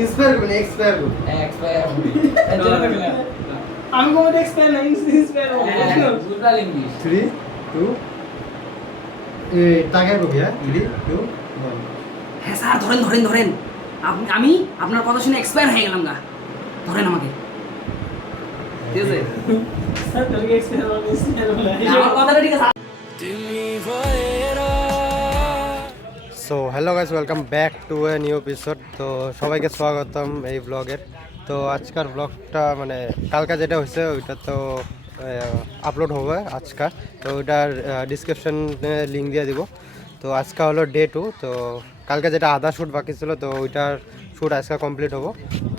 Inspire করবে expire করবে expire আমি কোমতে এক্সপায়ার না ইন্সপায়ার বুঝলাম ইংলিশ 3 2 টাকা করবি হ্যাঁ 3 2 1 হ্যাঁ স্যার ধরেন ধরেন ধরেন আমি আপনার কথা শুনে এক্সপায়ার হয়ে গেলাম গা ধরেন আমাকে ঠিক আছে স্যার তোর এক্সপায়ার হবে আমার কথাটা ঠিক আছে so hello guys welcome back to a new episode. তো সবাইকে স্বাগতম এই ব্লগের। তো আজকের ব্লগটা মানে কালকা যেটা হয়েছে ওইটা তো আপলোড হবে আজকা, তো ওইটার ডিসক্রিপশনে লিঙ্ক দিয়ে দিব। তো আজকে হলো ডে 2। তো কালকে যেটা আধা শ্যুট বাকি ছিল তো ওইটার শ্যুট আজকে কমপ্লিট হবো।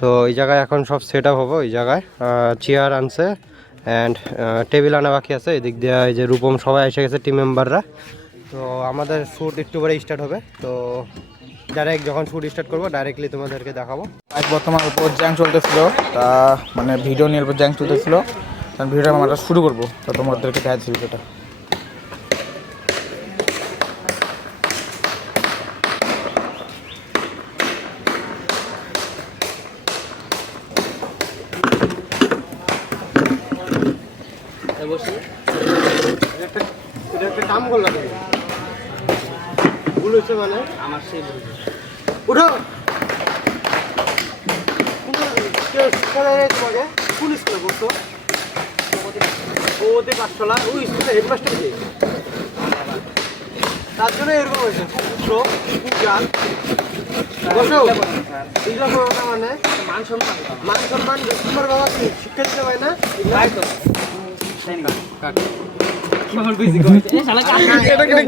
তো এই জায়গায় এখন সব সেট আপ হবো। এই জায়গায় চেয়ার আনছে অ্যান্ড টেবিল আনা বাকি আছে। এদিক দিয়ে এই যে রূপম সবাই এসে গেছে, টিম মেম্বাররা। তো আমাদের শ্যুট একটু পরে স্টার্ট হবে। তো ডাইরেক্ট যখন শ্যুট স্টার্ট করবো ডাইরেক্টলি তোমাদেরকে দেখাবো। আজ বর্তমান উপর জ্যাং চলতেছিল, তা মানে ভিডিও নিয়ে উপর জ্যাং চলতেছিল, কারণ ভিডিওটা আমরা শুরু করবো। তো তোমাদেরকে দেখাচ্ছি ভিডিওটা। এটা একটা কাম করলাম ভুল হয়েছে মানে আমার সেই উঠো তোমাকে কোন স্কুলে পড়তো? ওতে পাঠশালা ওই স্কুলে হেডমাস্টার কে? তার জন্য এরকম হয়েছে উঠো উঠান বসো। এইটা করোনা মানে মান সম্মান তোমার বাবা কি শিক্ষা দিতে পারে না?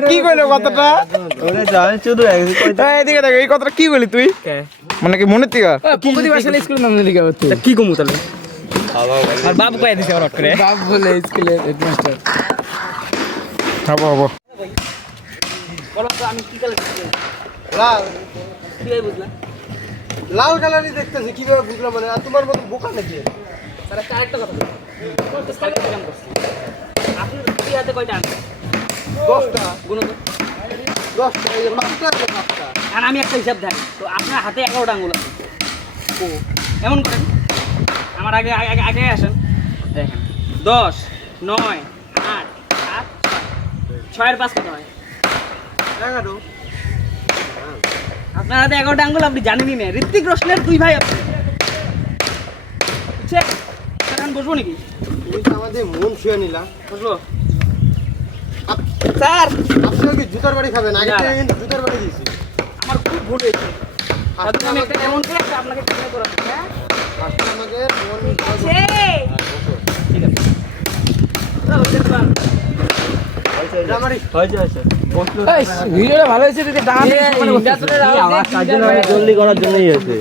কি কইলো কথাটা? এদিকে দেখ, এই কথাটা কি বলি তুই? মানে কি মনে থেকে প্রগতি ভাষালে স্কুলের নাম লিখা হচ্ছে কি কমু তাহলে আর বাপ কয়ে দিছে হঠাৎ করে বাপ বলে স্কুলের হেডমাস্টার হবো হবো। বলো তো আমি কি কালার লাল কি বুঝলা লাল কালারই দেখতেছি, কিভাবে বুঝলাম মানে? আর তোমার মতো বোকা নাকি? স্যার একটা আরেকটা কথা বলতে সাইকেল কাম করছি আপনি কি হাতে কয়টা আনছেন? 10টা গুণ 10টা এই যে 5টা আছে 5টা। আর আমি একটা হিসাব দেখাই তো আপনার হাতে 11টা আঙ্গুল আছে ও এমন করেন আমার আগে আগে আগে আসেন দেখেন 10 9 8 7 6 এর 5 কত হয় 11 আপনার হাতে 11টা আঙ্গুল আপনি জানেনই না ঋত্বিক রোশনের দুই ভাই আপনি বুঝছেন এখন বসবো নাকি তুমি তো আমাদের মন ছুঁয়ে নিলা। বসবো স্যার আপনি কি জুতার বাড়ি খাবেন? আগে থেকে কিন্তু জুতার বাড়ি দিয়েছি। আমার খুব ভুল হয়েছে তার জন্য আমি একটা এমন করে একটা আপনাকে ট্রাই করাচ্ছি হ্যাঁ ফার্স্টে আমাকে মন ঠিক আছে এটা আমারই ভিডিওটা ভালো হয়েছে যদি ডান আওয়াজ তার জন্য আমি জলদি করার জন্যই হয়েছে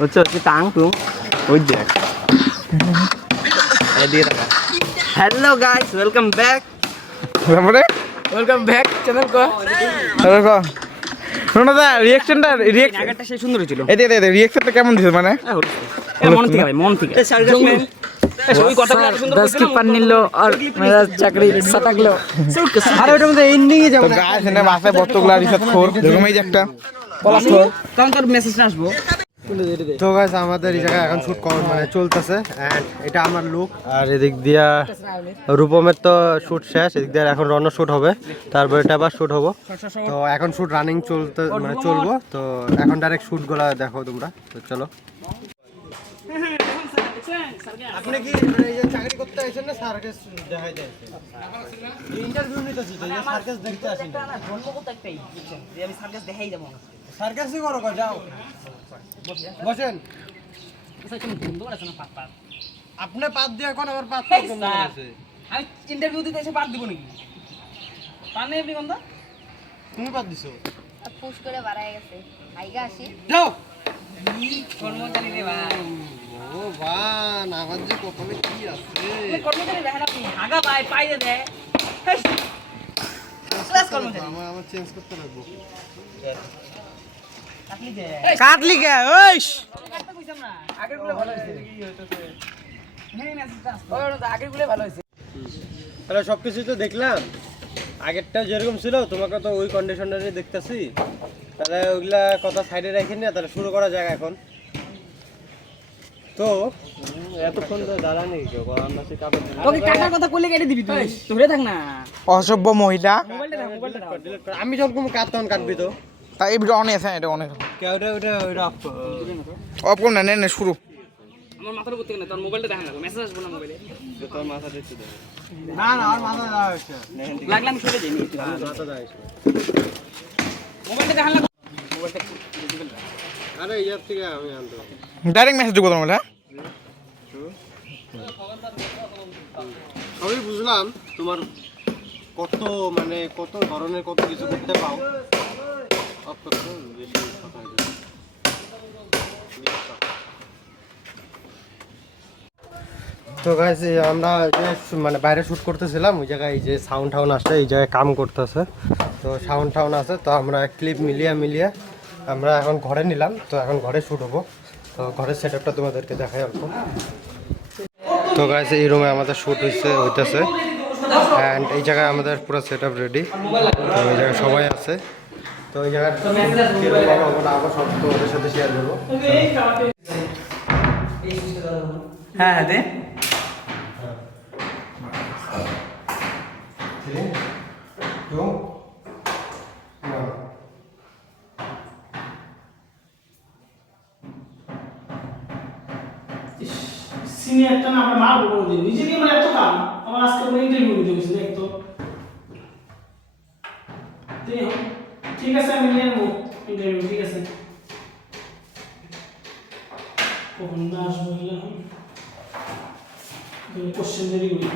হচ্ছে হচ্ছে টাং টু ওই দেখ এই দিয়ে রাখা হ্যালো গাইস ওয়েলকাম ব্যাক তারপরে ওয়েলকাম ব্যাক চ্যানেল কো শোনো দা, রিঅ্যাকশনটা আগেরটা সেই সুন্দর ছিল এতে রিঅ্যাকশনটা কেমন দিছে মানে? মন থেকে ভাই মন থেকে ওই কথাগুলো এত সুন্দর 10 की पन নিল আর মেরা চাকরি সটাকলো আর ওটার মধ্যে এন্ডিং এ যাবো তো গাইস এনে মাথায় বর্তগুলা রিসার্চ খোর এরকম এই যে একটা পলাশ কারণ তোর মেসেজটা আসবো তো গাইস আমাদের এই জায়গায় এখন শুট মানে চলতেছে এন্ড এটা আমার লুক। আর এদিক দিয়া রূপমের তো শুট শেষ, এদিক দিয়ে এখন রণ শুট হবে, তারপর এটা আবার শুট হবো। তো এখন শুট রানিং চলতে মানে চলবো। তো এখন ডাইরেক্ট শুট গুলা দেখো তোমরা। তো চলো। আপনি কি এই যে চাকরি করতে আইছেন না সার্কাস দেখাই যায়? ইন্টারভিউ নিতেছি তো এই সার্কাস দেখতে আসেন না জন্মগত একটাই বুঝছেন যে আমি সার্কাস দেখাই যাবো সার্কাসই করো কো যাও বসেন। তুমি বন্ধ করেছো না পাত আপনি পাত দিয়ে কোন আবার পাত এই কোন স্যার, আছে? আমি ইন্টারভিউ দিতে এসে পাত দিব নাকি পানে আপনি কোনটা তুমি পাত দিছো? পুশ করে বাড়ায় গেছে আইগা আসি যাও। কর্মচারী রে ভাই ও বান আমার যে কপালে কি আছে? কর্মচারী দেখেন আপনি হাগা ভাই পাইরে দেয় ক্লাস কর্মচারী আমার চেঞ্জ করতে লাগবে। আপনি দে কাটলি কে ওইশ একটা কইছাম না আগের গুলো ভালো হইছে কি হইতাছে নেই মেসেজটা আসছে আগের গুলো ভালো হইছে। তাহলে সবকিছু তো দেখলাম, আগেরটা যেরকম ছিল তোমাকে তো ওই কন্ডিশনারে দেখতেছি। তাহলে ওইগুলা কথা সাইডে রেখে নিয়ে তাহলে শুরু করা যাক এখন। তো তোকে কাটার কথা কইলে কেটে দিবি তুই ধরে থাক না অসভ্য মহিলা। মোবাইলটা দাও আমি যখন কোনো কাট তখন কাটবি তো তা এই ভিডিও অনেক আছে, এটা অনেক ওটা অফ করুন না, নে শুরু। আমার মাথার উপর থেকে না তোর মোবাইলটা দেখা না মেসেজ আসবো না মোবাইলে না না আর মাথা দেওয়া হয়েছে লাগলে আমি সরে যাই মাথা দেওয়া হয়েছে মোবাইলটা দেখা না মোবাইলটা আরে ইয়ার থেকে আমি আনতে ডাইরেক্ট মেসেজ দেবো তোমার, হ্যাঁ? আমি বুঝলাম তোমার কত মানে কত ধরনের কত কিছু করতে পাও অফ করতে বেশি কথা হয়ে যায়। তো গাইস আমরা যে মানে বাইরে শ্যুট করতেছিলাম ওই জায়গায় এই যে সাউন্ড টাউন আসে এই জায়গায় কাম করতেছে তো সাউন্ড টাউন আছে তো আমরা ক্লিপ মিলিয়ে আমরা এখন ঘরে নিলাম তো এখন ঘরে শ্যুট হবো তো ঘরের সেট আপটা তোমাদেরকে দেখাই অল্প তো গাইস এই রুমে আমাদের শ্যুট হইতেছে অ্যান্ড এই জায়গায় আমাদের পুরো সেট আপ রেডি তো এই জায়গায় সবাই আছে তো এই জায়গায় আবার সব তোমাদের সাথে শেয়ার করবো হ্যাঁ হ্যাঁ দে সিনিয়রটা না আমরা মারবো কোনোদিন নিজে নিয়ে আমার এত কাম আমার আজকে কোনো ইন্টারভিউ দিতে গেছি দেখ তো ঠিক আছে আমি নিয়ে নেবো ইন্টারভিউ ঠিক আছে কখন না আসবো কোশ্চেন রেডি করি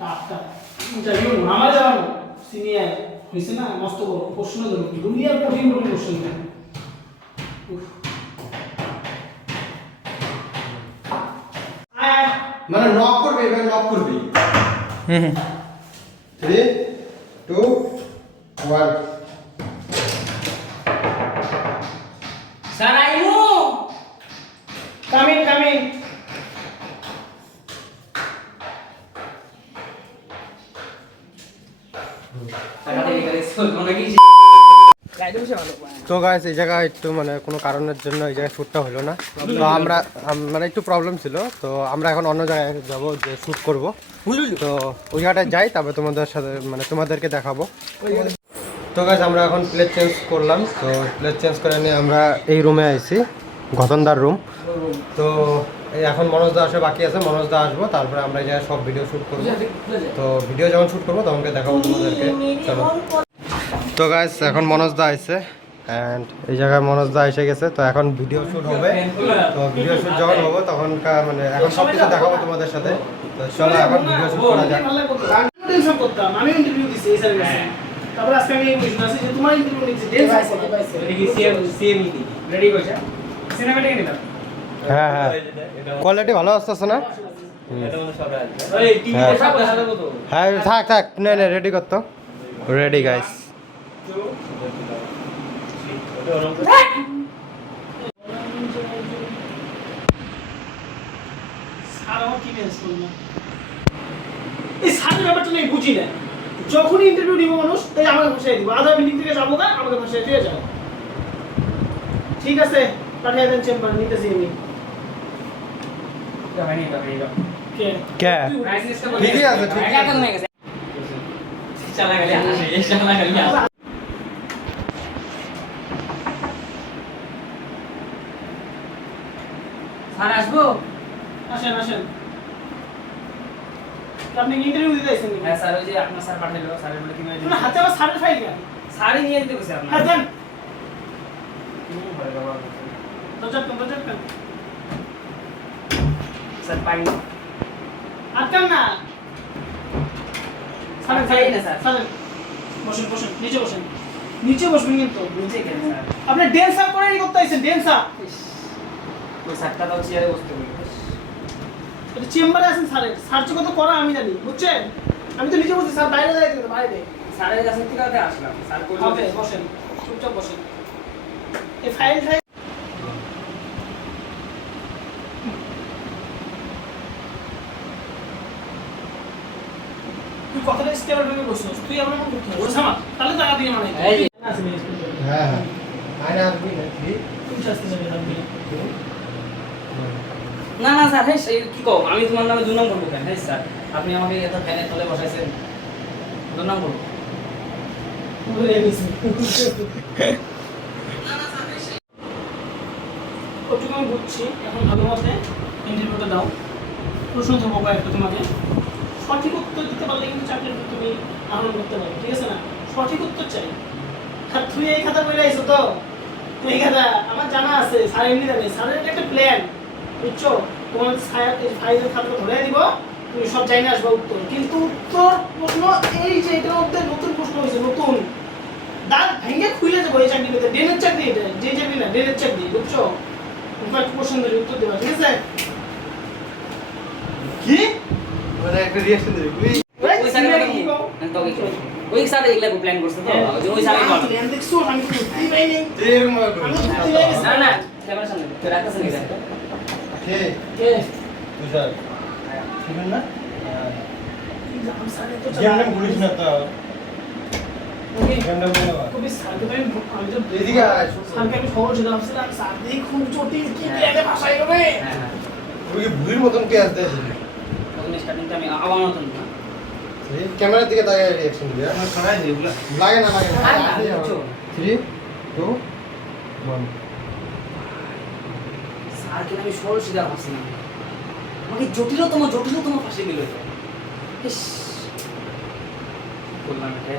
টাফটা ইন্টারভিউ আমার যাওয়ানো সিনিয়র হয়েছে না মস্ত বড় প্রশ্ন দেবো দুনিয়ার কঠিন কোশ্চেন দেবো মানে নক করবে এবার নক করবি 3 2 1 স্যার আইমু কামিং টাকাটা এই করে স্কুল কোন কি গাইড বসে ভালো তো গাইস এই জায়গায় একটু মানে কোনো কারণের জন্য এই জায়গায় শ্যুটটা হলো না তো আমরা মানে একটু প্রবলেম ছিল তো আমরা এখন অন্য জায়গায় যাব যে শ্যুট করব তো ওই জায়গাটায় যাই তবে তোমাদের সাথে মানে তোমাদেরকে দেখাবো তো গাইস আমরা এখন প্লেস চেঞ্জ করলাম তো প্লেস চেঞ্জ করে নিয়ে আমরা এই রুমে আইছি গতনদার রুম তো এই এখন মনোজদা আসে বাকি আছে মনোজদা আসবো তারপরে আমরা এই জায়গায় সব ভিডিও শ্যুট করবো তো ভিডিও যখন শ্যুট করবো তখনকে দেখাবো তোমাদেরকে চলো তো গাইস এখন মনোজদা আইছে অ্যান্ড এই জায়গায় মনোজদা এসে গেছে তো এখন ভিডিও শ্যুট হবে তো ভিডিও শ্যুট যখন হবে তখনকার মানে এখন সব কিছু দেখাবো তোমাদের সাথে তো চলো এখন ভিডিও শ্যুট করা যাক টেনশন করতাম আমি ইন্টারভিউ দিছি এই স্যারের কাছে তারপর আজকে আমি এই বুঝনা আছে যে তোমার ইন্টারভিউ নিচ্ছি দেখি সিএম রেডি করছে সিনেমাটিক নিলাম হ্যাঁ হ্যাঁ কোয়ালিটি ভালো আসতেছে না এই টিভিতে সব দেখাবো তো হ্যাঁ থাক নে রেডি করতো রেডি গাইস স্যার আমার কি মেসেজ করলো এই স্যারের ব্যাপারটা আমি বুঝি না যখনই ইন্টারভিউ দিব মানুষ তাই আমাকে বসিয়ে দিব আধা মিনিট থেকে যাবো না আমাকে বসিয়ে দিয়ে যাও ঠিক আছে পাঠিয়ে দেন চেম্বার নিতেছি আমি কে কে রাইসনেসটা ঠিকই আছে, ঠিকই আছে। হয়ে গেছে চালা গেলে আসে এই চালা গেলে স্যার আসবো আসেন আপনি ইন্টারভিউ দিতে আইছেন হ্যাঁ স্যার ওই যে আপনার স্যার পাঠাইলো স্যারের বলে কি করে না হাতে আমার স্যারের ফাইল কেন স্যারই নিয়ে দিতে কইছে আপনার হ্যাঁ দেন দরজা স্যার পাই আটকান না স্যারের খাই না, স্যার। স্যার বসেন নিচে বসবেন কিন্তু বুঝে কেন স্যার আপনি ড্যান্স আপ করে করতে আইছেন ড্যান্স আপ ওই স্যারটা তো চেয়ারে বসতে বলি এটা চেম্বারে আছেন স্যার যে কত করা আমি জানি বুঝছেন আমি তো নিচে বসছি স্যার বাইরে যাই কিন্তু বাইরে স্যারের কাছে থেকে আসলাম স্যার কইলো হবে বসেন চুপচাপ বসেন এই ফাইল তুই কথাটা স্কেলার ঢুকে বসছিস তুই আমার মন করতে ওর সামা তাহলে টাকা দিয়ে মানে এই যে। আছে নিয়ে হ্যাঁ আয়না আসবি না তুই শাস্তি নেবে না না না স্যার, হ্যাঁ কি কও, আমি তোমার নামে দুর্নাম করবো কেন? হ্যাঁ স্যার, আপনি আমাকে এত ফ্যানের তলে বসাইছেন, দুর্নাম করবো? ওটুকু আমি বুঝছি, এখন ভালো মতে ইন্টারভিউটা দাও। প্রশ্ন ধরবো কয়েকটা তোমাকে, সঠিক উত্তর দিতে পারলে কিন্তু চাকরিটা তুমি আহরণ করতে পারবে, ঠিক আছে না? সঠিক উত্তর চাই। আর তুই এই খাতা বলে আইছো তো, এই খাতা আমার জানা আছে, স্যার এমনি জানে, স্যারের এটা একটা প্ল্যান, বুঝছো? তোমার স্যার এই ফাইলের খাতা ধরে দিব, তুমি সব জানি আসবা উত্তর, কিন্তু উত্তর প্রশ্ন এই যে এটার মধ্যে নতুন প্রশ্ন হয়েছে, নতুন দাঁত ভেঙে খুলে যাবো এই চাকরিতে, ডেনের চাকরি এটা, যে চাকরি না ডেনের চাকরি, বুঝছো? কয়েকটা প্রশ্ন ধরে উত্তর দেবা, ঠিক আছে? কি মানে একটা রিঅ্যাকশন দিবি তুই ওই স্যারের কথা কি? আমি তোকে কি? ওই স্যার এগুলা প্ল্যান করছে তো, ওই স্যারই বল। প্ল্যান দেখছো, আমি তো বুঝতেই পাইনি। এরকম আমি তো বুঝতেই পাইনি। না না, ক্যামেরার সামনে তো রাখতেছ নাকি স্যার? কে কে? তুই স্যার শুনেন না আমি স্যারের তো গেমটা ভুলিস না তো ওকে, গেমটা ভুলিস না খুবই স্যারকে তো আমি তো এদিকে আয় স্যারকে আমি খবর দিলাম, ভাবছিলাম স্যার দেখি খুব জটিল, কি প্ল্যানে ভাষায় হবে। হ্যাঁ হ্যাঁ, তুই ভুলির মতন কে আসতে প্রথম স্টার্টিংটা আমি আবার নতুন না। ক্যামেরার দিকে তাকিয়ে রিঅ্যাকশন দিবি আমার সরাই দে এগুলা লাগে না আর না, বুঝছো? 3 2 1 স্যারকে আমি সরল সিধা ভাবছিলাম, আমাকে জটিলতম ফাঁসি দিল। ইস, বললাম এটা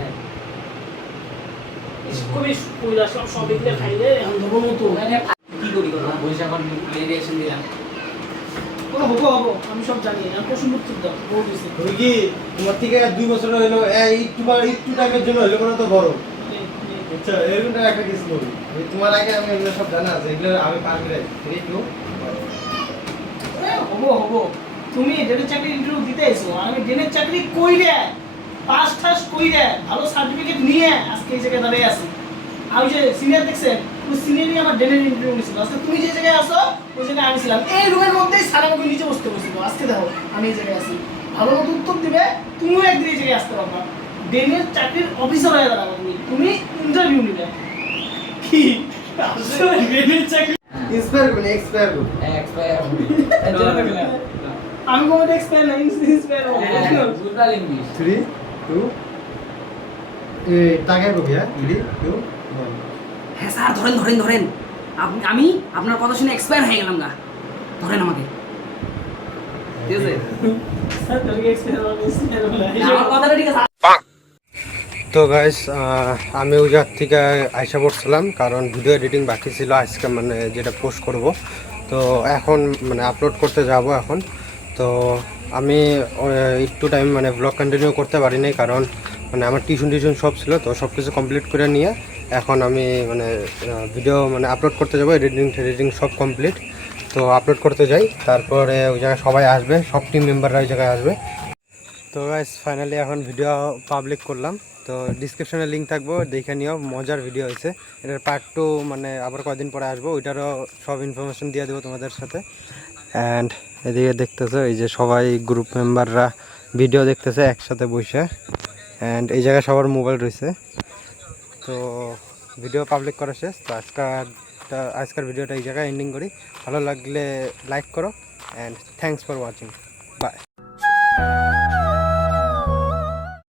খুবই কইলা সব এগুলো খাইলে এখন ধরবো মতো কি করি কথা বসে এখন রিঅ্যাকশন দিলাম। হবো আমি সব জানি, আমি প্রশ্ন উত্তর দাও, বহুত দিছি। তুই কি তোমার থেকে 2 বছর হলো একটু টাইমের জন্য হলো না তো বড় আচ্ছা এরকম একটা কিছু বলি তোমার আগে আমি এগুলো সব জানা আছে এগুলো আমি পারবি না 3 2 হবো তুমি ডেনের চাকরি ইন্টারভিউ দিতে এসো, আর আমি ডেনের চাকরি কইরে পাস টাস কইরে ভালো সার্টিফিকেট নিয়ে আজকে এই জায়গায় দাঁড়িয়ে আছি। আমি যে সিনিয়র দেখছেন, ওই সিনিয়রই আমার ডেনের ইন্টারভিউ নিয়েছিল। আজকে তুমি যে জায়গায় আসো ওই জায়গায় আমি ছিলাম, এই রুমের মধ্যেই স্যার আমাকে নিচে বসতে বসছিল। আজকে দেখো আমি এই জায়গায় আছি, ভালো মতো উত্তর দিবে, তুমিও একদিন এই জায়গায় আসতে পারবা, ডেনের চাকরির অফিসার হয়ে দাঁড়াবো তুমি ইন্টারভিউ নিবে। কি আসলে ডেনের চাকরি ইন্সপায়ার করুন এক্সপায়ার করুন এক্সপায়ার আমি কোনো এক্সপায়ার না, ইন্সপায়ার হবো। 3 2 টাকায় কবি হ্যাঁ 3 2 1 হ্যাঁ স্যার, ধরেন আমি আপনার কথা শুনে এক্সপায়ার হয়ে গেলাম না, ধরেন আমাকে, ঠিক আছে? স্যার তোকে এক্সপায়ার হবে, এক্সপায়ার হবে আমার কথাটা ঠিক আছে। তো গাইস আমি ওই জায়গা থেকে আইসা পড়ছিলাম কারণ ভিডিও এডিটিং বাকি ছিল আজকে মানে যেটা পোস্ট করব, তো এখন মানে আপলোড করতে যাব এখন। তো আমি একটু টাইম মানে ব্লগ কন্টিনিউ করতে পারি নাই কারণ মানে আমার টিউশন সব ছিল, তো সব কিছু কমপ্লিট করে নিয়ে এখন আমি মানে ভিডিও মানে আপলোড করতে যাব, এডিটিং সব কমপ্লিট, তো আপলোড করতে যাই, তারপরে ওই জায়গায় সবাই আসবে, সব টিম মেম্বাররা ওই জায়গায় আসবে। তো গাইস ফাইনালি এখন ভিডিও পাবলিক করলাম, তো ডিসক্রিপশনে লিঙ্ক থাকবো, দেখে নিও, মজার ভিডিও হয়েছে। এটার পার্ট 2 মানে আবার কদিন পরে আসবো, ওইটারও সব ইনফরমেশন দিয়ে দেবো তোমাদের সাথে। অ্যান্ড এদিকে দেখতেছো এই যে সবাই গ্রুপ মেম্বাররা ভিডিও দেখতেছে একসাথে বসে, অ্যান্ড এই জায়গায় সবার মোবাইল রয়েছে। তো ভিডিও পাবলিক করা শেষ, তো আজকের ভিডিওটা এই জায়গায় এন্ডিং করি। ভালো লাগলে লাইক করো, and thanks for watching, by.